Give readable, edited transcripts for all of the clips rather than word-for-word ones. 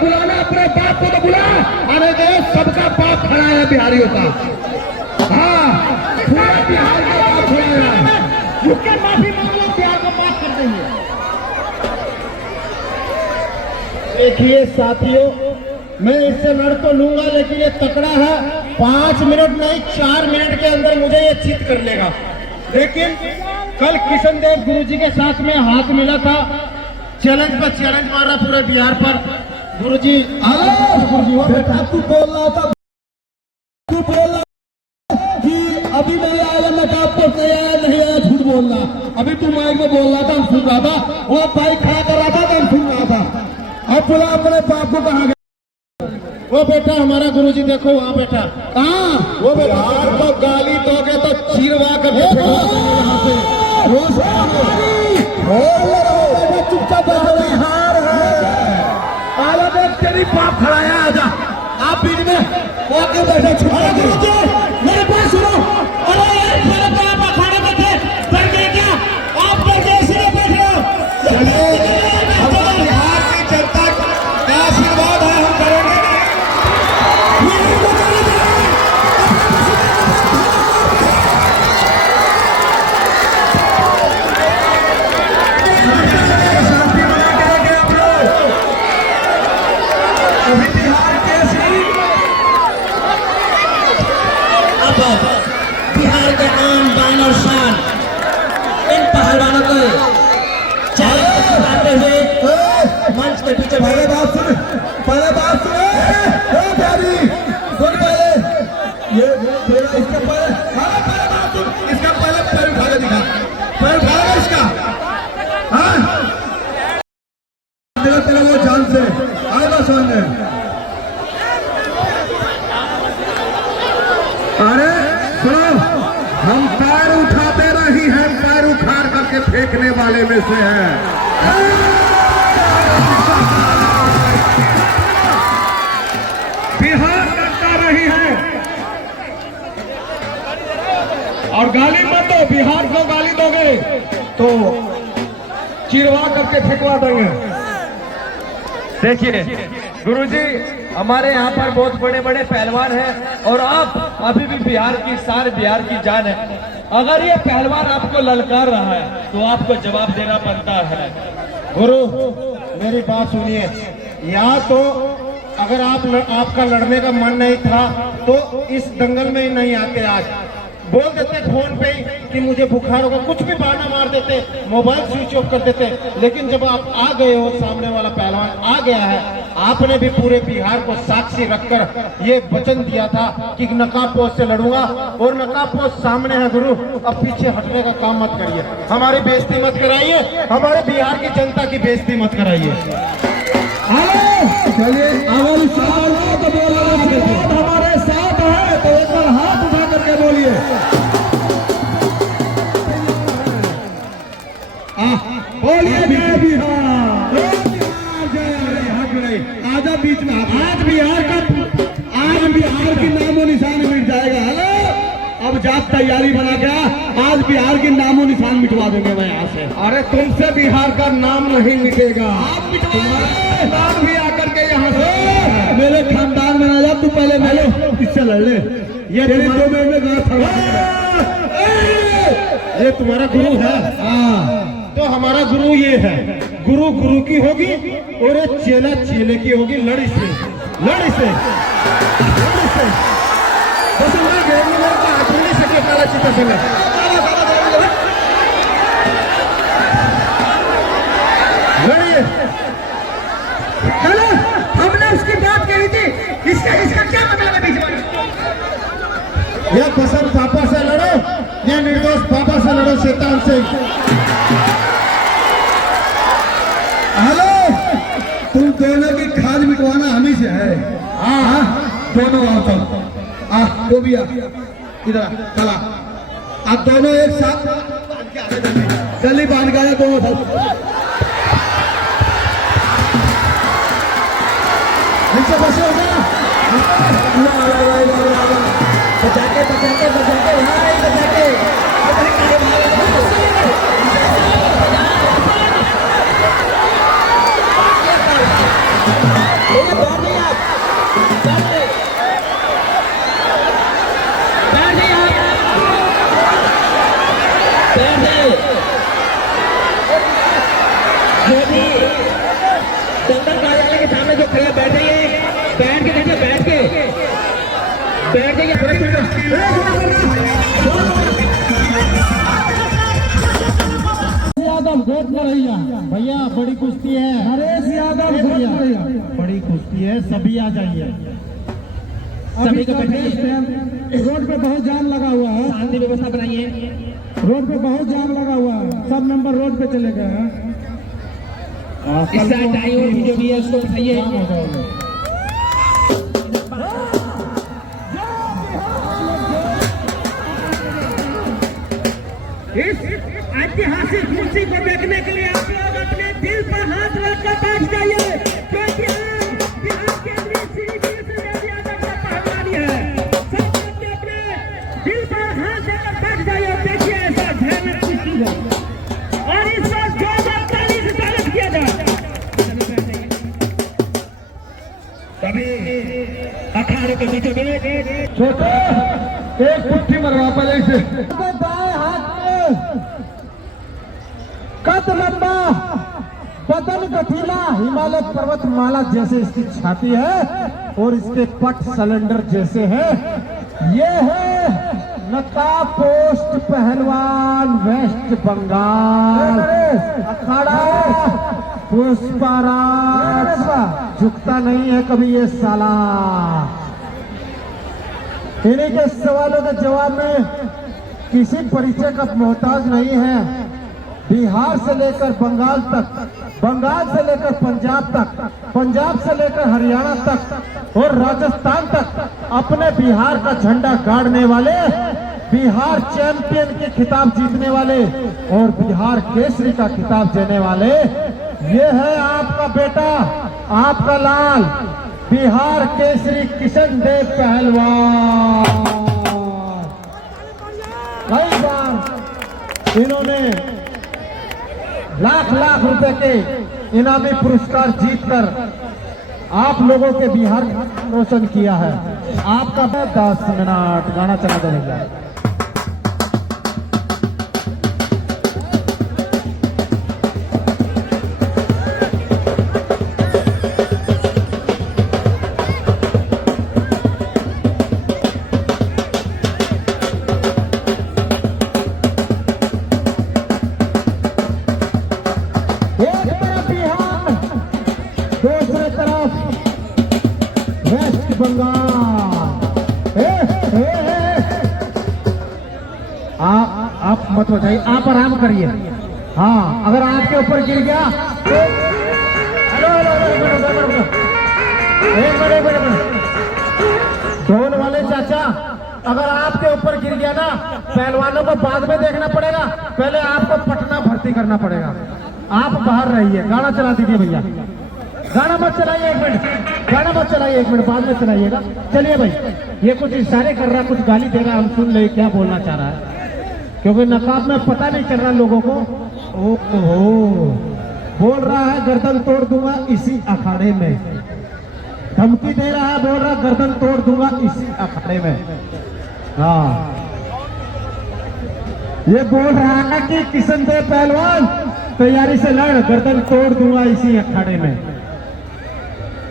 बुलाना अपने बाप को तो बुला। अरे देख सबका बाप खड़ा है बिहारियों का। हाँ पूरा बिहार का बाप खड़ा है। झुक के माफी मांगो, बिहार को माफ कर देंगे। देखिए साथियों, मैं इससे लड़ तो लूंगा लेकिन ये तकड़ा है। 5 मिनट नहीं 4 मिनट के अंदर मुझे ये चित कर लेगा। लेकिन कल किशन देव गुरुजी के साथ में हाथ मिला था, चैलेंज पर चैलेंज मारा पूरे बिहार पर। गुरुजी गुरुजी बेटा तू बोल रहा था, तू बोल रहा कि अभी मैं आया नकाब पर नहीं आया, नहीं आया, झूठ बोल रहा। अभी तू माइक में बोल रहा था, हम सुन रहा था। वो बाइक खड़ा कर रहा था तो हम सुन रहा था। अब बोला अपने बाप को कहा गया। वो बेटा हमारा गुरुजी देखो वहाँ बेटा। कहाँ वो बिहार को गाली दोगे तो चीरवा कर चुपचाप बिहार है। तेरी बाप खड़ा है, आजा आप बीच में वाकई बैठे। मेरे पास सुनो, अरे यार मेरे बाप अखाड़े में थे, बैठ गए क्या आप? बैठ गए इसलिए बैठ रहे हो। बिहार के नाम बान और शान इन पहलवानों को चैलेंज करते हुए मंच के पीछे पहले बात सुन प्यारी सुन पहले ये इसका पहले बात सुन। इसका पहले पैर उठा के दिखा, पैर उठाएगा इसका। हाँ तेरा वो जान से आएगा सामने। अरे सुनो, हम पैर उठाते नहीं हैं, पैर उखाड़ करके फेंकने वाले में से हैं। बिहार करता रही है और गाली मत दो। बिहार को गाली दोगे तो चिरवा करके फेंकवा देंगे। देखिए गुरुजी, हमारे यहाँ पर बहुत बड़े बड़े पहलवान हैं और आप अभी भी बिहार की शान, बिहार की जान है। अगर ये पहलवान आपको ललकार रहा है तो आपको जवाब देना बनता है। गुरु मेरी बात सुनिए, या तो अगर आपका लड़ने का मन नहीं था तो इस दंगल में ही नहीं आते। आज बोल देते फोन पे कि मुझे बुखार होगा, कुछ भी बहाना मार देते, मोबाइल स्विच ऑफ कर देते। लेकिन जब आप आ गए हो, सामने वाला पहलवान आ गया है, आपने भी पूरे बिहार को साक्षी रखकर ये वचन दिया था कि नकाबपोश से लड़ूंगा और नकाबपोश सामने है। गुरु अब पीछे हटने का काम मत करिए, हमारी बेइज्जती मत कराइए, हमारे बिहार की जनता की बेइज्जती मत कराइए। चलिए हमारे साथ है तो एक बार हाथ उठा करके बोलिए। बोलिए जय बिहार, आजा बीच में। आज बिहार की नामो निशान मिट जाएगा। हेलो, अब जाप तैयारी बना क्या, आज बिहार की नामो निशान मिटवा देंगे मैं यहाँ से। अरे तुमसे बिहार का नाम नहीं मिटेगा, आप नाम भी आकर के यहाँ से मेरे खानदान में आ जा। तू पहले मेरे इससे लड़ ले, ये ये तुम्हारा गुरु है। हाँ तो हमारा गुरु ये है, गुरु गुरु की होगी और ये चेला चेले की होगी। लड़ी से बस उन्हें घेरने में तो हाथ नहीं सके काला चिता से। लड़िए। चलो, हमने उसकी बात कही थी, इसका क्या मतलब है बीच में? यह पसंद पापा से लड़ो, यह निर्दोष पापा से लड़ो, शैतान से। हेलो, तुम दोनों की खाद मिटवाना हमी से है। हाँ दोनों आओ, चलो वो भी इधर चला। आप दोनों एक साथ गली बांध गए दोनों नीचे बसे हो गया। बचाके बचाके बचाके भाई बचाके भैया बैठ जाइए आप, बैठ जाइए, बैठ जाइए आप, बैठ जाइए। जो भी दफ्तर कार्यालय के सामने जो खड़े हैं, बैठ जाइए, बैठ के देखिए, बैठ के बैठ जाइए। यादव गोद मरैया भैया, बड़ी कुश्ती है। नरेश यादव भैया, बड़ी कुश्ती है, सभी आ जाइए। सभी को बैठिए। रोड पे बहुत जाम लगा हुआ है, शांति व्यवस्था बनाइए। रोड पे बहुत जाम लगा हुआ है, सब मेंबर रोड पे चले गए हैं। इस साइड ड्राइवर जो भी है उसको उठाइए। इस ऐतिहासिक कुर्सी को देखने के लिए आप लोग अपने दिल पर हाथ रखकर बैठ जाइए, क्योंकि बिहार के श्री कृष्ण यादव का पहलवानी है। सब अपने अपने दिल पर हाथ रखकर बैठ जाइए। देखिए ऐसा भयानक कुर्सी है, और इस बार 2040 से स्वागत किया जाए। सभी अखाड़े के बीचों में छोटे एक पुट्ठी मरवा पहले से दाएं हाथ में कद लंबा, बदन गठीला, हिमालय पर्वतमाला जैसे इसकी छाती है और इसके पट सिलेंडर जैसे है। ये है नकाब पोस्ट पहलवान वेस्ट बंगाल, अखाड़ा पुष्पराज। झुकता नहीं है कभी ये साला। इन्हीं के सवालों के जवाब में किसी परिचय का मोहताज नहीं है। बिहार से लेकर बंगाल तक, बंगाल से लेकर पंजाब तक, पंजाब से लेकर हरियाणा तक और राजस्थान तक अपने बिहार का झंडा गाड़ने वाले, बिहार चैंपियन के खिताब जीतने वाले और बिहार केसरी का खिताब देने वाले, ये है आपका बेटा, आपका लाल, बिहार केसरी किशन देव पहलवान। कई बार इन्होंने लाख लाख रुपए के इनामी पुरस्कार जीतकर आप लोगों के बिहार रोशन किया है। आपका 10 मिनट गाना चला देगा। एक तरफ बिहार, दूसरी तरफ वेस्ट बंगाल। आप मत बताइए, आप आराम करिए। हाँ, अगर आपके ऊपर गिर गया, हेलो हेलो एक मिनट, ढोल वाले चाचा, अगर आपके ऊपर गिर गया ना, पहलवानों को बाद में देखना पड़ेगा, पहले आपको पटना भर्ती करना पड़ेगा। आप बाहर रहिए, गाना चला दीजिए भैया। गाना मत चलाइए, एक मिनट, गाना मत चलाइए, एक मिनट बाद में चलाइएगा। चलिए भाई, ये कुछ इशारे कर रहा, कुछ गाली दे रहा, हम सुन ले क्या बोलना चाह रहा है, क्योंकि नकाब में पता नहीं चल रहा लोगों को। ओहो, बोल रहा है गर्दन तोड़ दूंगा इसी अखाड़े में, धमकी दे रहा है, बोल रहा गर्दन तोड़ दूंगा इसी अखाड़े में। हाँ, ये बोल रहा है कि किशन देव पहलवान तैयारी से लड़, गर्दन तोड़ दूंगा इसी अखाड़े में।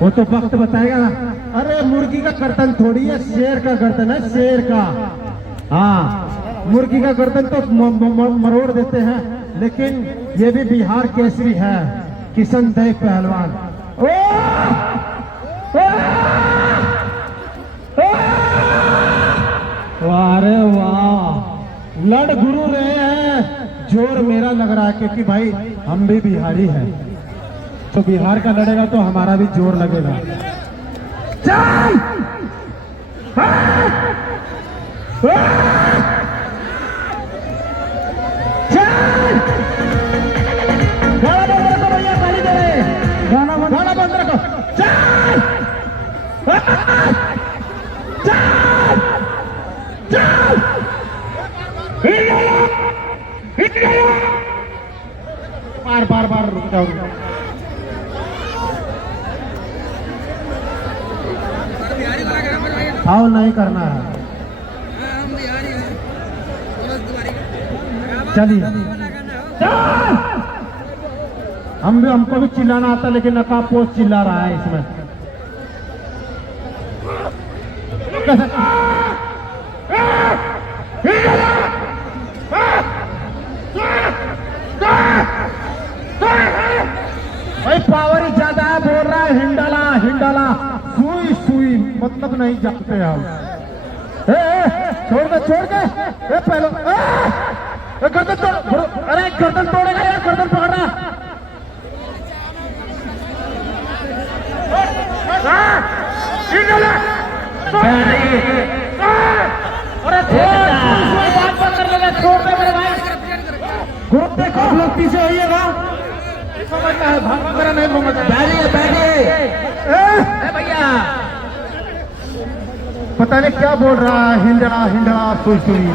वो तो वक्त बताएगा ना। अरे मुर्गी का गर्दन थोड़ी है, शेर का गर्दन है, शेर का। हाँ, मुर्गी का गर्दन तो मरोड़ देते हैं, लेकिन ये भी बिहार केसरी है, किशन देव पहलवान। अरे वाह, लड़ गुरु रहे हैं। जोर मेरा लग रहा है, क्योंकि भाई हम भी बिहारी हैं, तो बिहार का लड़ेगा तो हमारा भी जोर लगेगा। चल! चल! गाना बंद रखो भैया, गाली दे रहे हैं। गाना बंद रखो। चल! चल! चल! बार रुक जाओ। फाउल नहीं करना है। चलिए हमको भी चिल्लाना आता, लेकिन नकाब पोस्ट चिल्ला रहा है इसमें। भाई पावर ही ज्यादा है, बोल रहा है हिंडाला हिंडाला, सुई सुई मतलब नहीं जानते हम। छोड़ के पहले गर्दन तोड़, अरे गर्दन तोड़ेगा यार, गर्दन पकड़ रहा। ग्रुप देखो, आप लोग पीछे होइएगा। समझता है भाग मेरा नहीं घूमता। भैया पता नहीं क्या बोल रहा है, हिंडड़ा हिंडड़ा सुई सुई,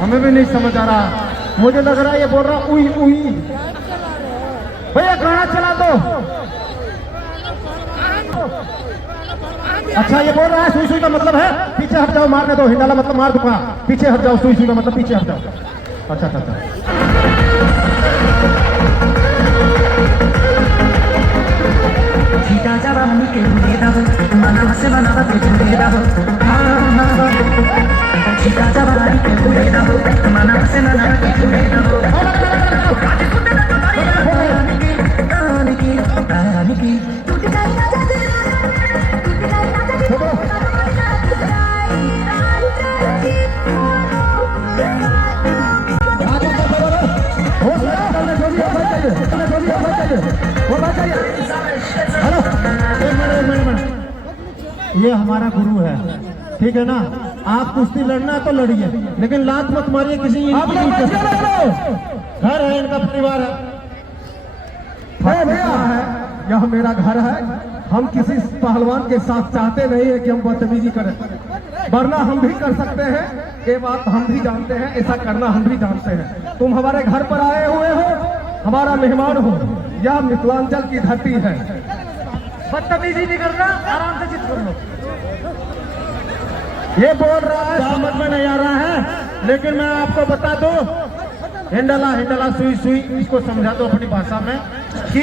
हमें भी नहीं समझ आ रहा। मुझे लग रहा है ये बोल रहा उई उई। भैया गाना चला दो। अच्छा ये बोल रहा है सुई सुई का मतलब है पीछे हट जाओ, मारने दो। हिंडाला मतलब मार दूंगा, पीछे हट जाओ। सुई सुई का मतलब पीछे हट जाओ। अच्छा अच्छा अच्छा। ये हमारा गुरु है, ठीक है ना। आप कुश्ती लड़ना है तो लड़िए, लेकिन लात मत मारिए किसी। घर है इनका, परिवार है। भैया है, यह मेरा घर है। हम किसी पहलवान के साथ चाहते नहीं है कि हम बदतमीजी करें, वरना हम भी कर सकते हैं। ये बात हम भी जानते हैं, ऐसा करना हम भी जानते हैं। तुम हमारे घर पर आए हुए हो, हमारा मेहमान हो। यह मिथिलांचल की धरती है। बदतमीजी नहीं करना, आराम से चित कर लो। ये बोल रहा है, समझ में नहीं आ रहा है, लेकिन मैं आपको बता दूं, हिंडला हिंडला सुई सुई, इसको समझा दो अपनी भाषा में कि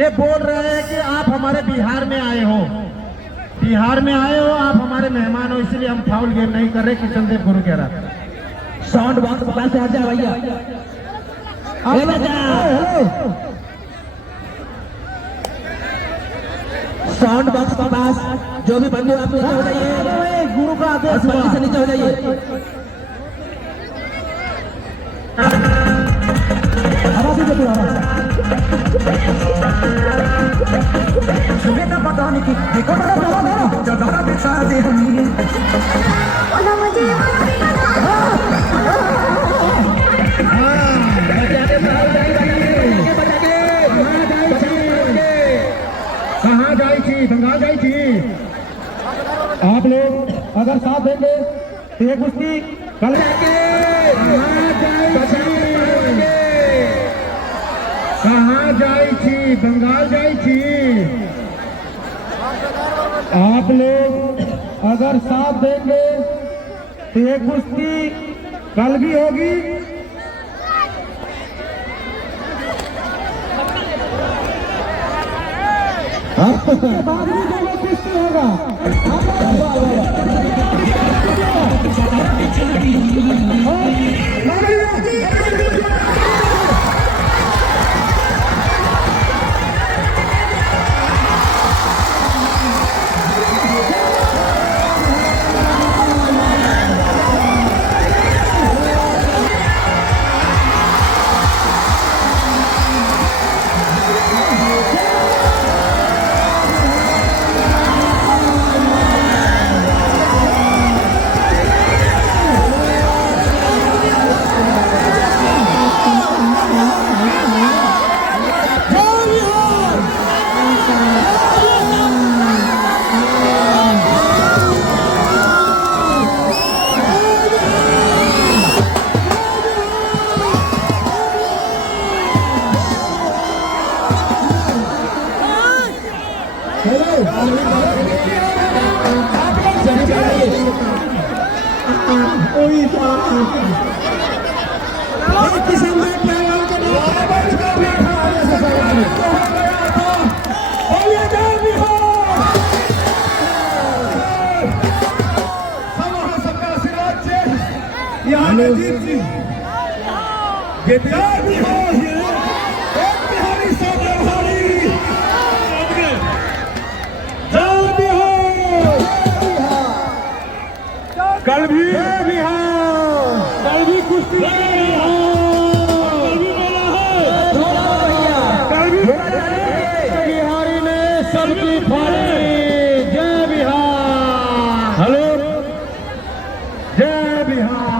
ये बोल रहे हैं कि आप हमारे बिहार में आए हो, बिहार में आए हो, आप हमारे मेहमान हो, इसलिए हम फाउल गेम नहीं कर रहे। किशन देव गुरु कह रहा है। साउंड बॉक्स पास से हट जा भैया। साउंड बॉक्स के पास जो भी बंदे आप नीचे हो जाइए, गुरु का आदेश से नीचे हो जाइए। पता नहीं कहाँ जाए थी, बंगाल जाए थी। आप लोग अगर साथ देंगे तो ये कुश्ती कल कहाँ जाए थी, बंगाल जाए थी। आप लोग अगर साथ देंगे तो ये कुश्ती कल भी होगी। बाद में दोनों कुश्ती होगा। आप लोग उड़ीसा किसान में पहलवान के यहाँ नजीब जी जय बिहार एक बिहारी सब बिहारी जय बिहार कल भी बिहार कल भी कुश्ती कल भी मेला है कल भी बिहारी ने सबकी फाड़ी जय बिहार हेलो जय बिहार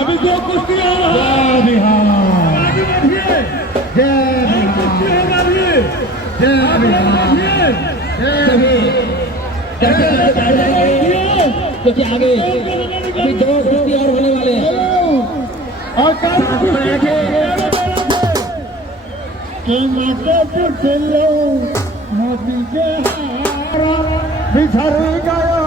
अभी जो कुश्ती आ रहा है बिहार आगे बढ़िए जय बिहार जय बिहार क्योंकि आगे अभी 2 कुश्ती और होने वाले हैं और कल बिछड़ गया